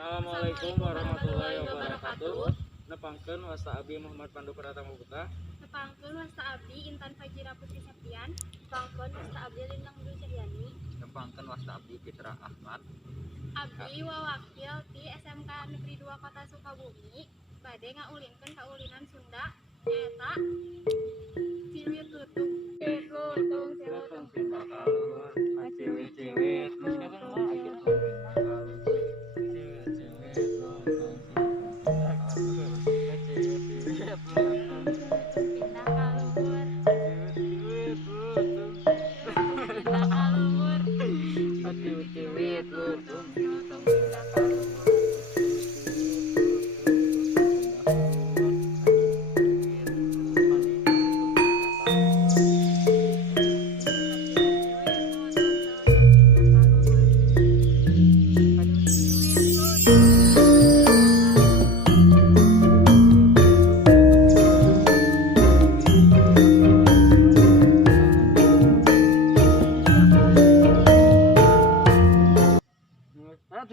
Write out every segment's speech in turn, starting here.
Assalamualaikum warahmatullahi wabarakatuh. Nepangkeun wasta abdi Muhammad Pandu Pratama Putra. Nepangkeun wasta abdi Intan Fajira Putri Septian. Nepangkeun wasta abdi Lintang Dwi Cahyani. Nepangkeun wasta abdi Fitra Ahmad. Abdi wawakil ti SMK Negeri 2 Kota Sukabumi bade ngaulinkeun kaulinan Sunda nyaeta Ciwit Lutung.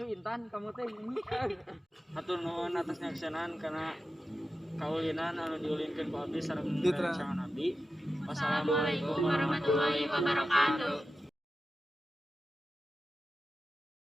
Intan kamu teh hatur nuhun atas nyaksanan karena kaulinan anu diulinkeun ku abdi sareng rancangan abdi. Wassalamualaikum warahmatullahi wabarakatuh.